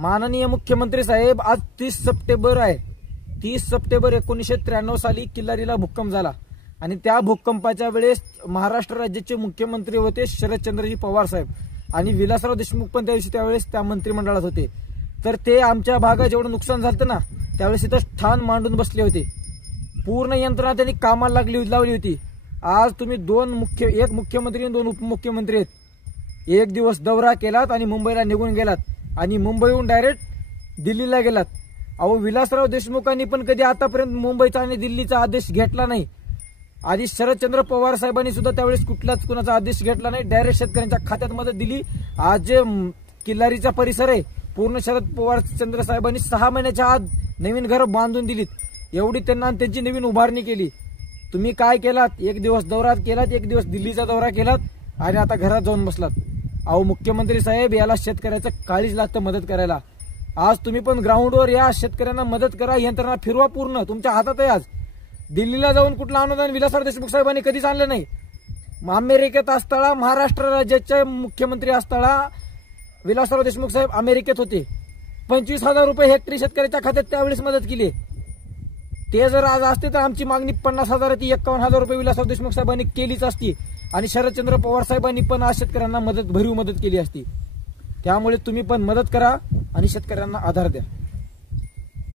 माननीय मुख्यमंत्री साहेब, आज 30 सप्टेंबर आहे. 30 सप्टेंबर 1993 साली किल्लारीला भूकंप झाला आणि त्या भूकंपाच्या वेळेस महाराष्ट्र राज्याचे मुख्यमंत्री होते शरदचंद्रजी पवार साहेब आणि विलासराव देशमुख पण त्यावेळेस त्या मंत्रिमंडळात होते. तर ते आमच्या भागात जेवढं नुकसान झालं ना त्यावेळेस इथं ठाण मांडून बसले होते. पूर्ण यंत्रणा त्यांनी कामाला लावली होती. आज तुम्ही एक मुख्यमंत्री आणि 2 उपमुख्यमंत्री आहेत. एक दिवस दौरा केलात आणि मुंबईला निघून गेलात आणि मुंबईहून डायरेक्ट दिल्लीला गेलात. अहो, विलासराव देशमुखांनी पण कधी आतापर्यंत मुंबईचा आणि दिल्लीचा आदेश घेतला नाही. आधी शरदचंद्र पवार साहेबांनी सुद्धा त्यावेळेस कुणाचा आदेश घेतला नाही. डायरेक्ट शेतकऱ्यांच्या खात्यात मदत दिली. आज जे किल्लारीचा परिसर आहे पूर्ण शरद पवार चंद्र साहेबांनी 6 महिन्याच्या आत नवीन घर बांधून दिलीत. एवढी त्यांची नवीन उभारणी केली. तुम्ही काय केलात? एक दिवस दौरा केलात, एक दिवस दिल्लीचा दौरा केलात आणि आता घरात जाऊन बसलात. अहो मुख्यमंत्री साहेब, याला शेतकऱ्याचं काळीच लागतं मदत करायला. आज तुम्ही पण ग्राउंडवर या, शेतकऱ्यांना मदत करा, यंत्रणा फिरवा, पूर्ण तुमच्या हातात आहे. आज दिल्लीला जाऊन कुठलं अनुदान विलासराव देशमुख साहेबांनी कधीच आणलं नाही. अमेरिकेत असताना महाराष्ट्र राज्याचे मुख्यमंत्री असताना विलासराव देशमुख साहेब अमेरिकेत होते. 25,000 रुपये हेक्टरी शेतकऱ्याच्या खात्यात त्यावेळेस मदत केली. ते जर आज असते तर आमची मागणी 50,000 ती 51,000 रुपये विलासराव देशमुख साहेबांनी केलीच असती आणि शरदचंद्र पवार साहेबांनी पण आज शेतकऱ्यांना भरीव मदत केली असती. त्यामुळे तुम्ही पण मदत करा आणि शेतकऱ्यांना आधार द्या.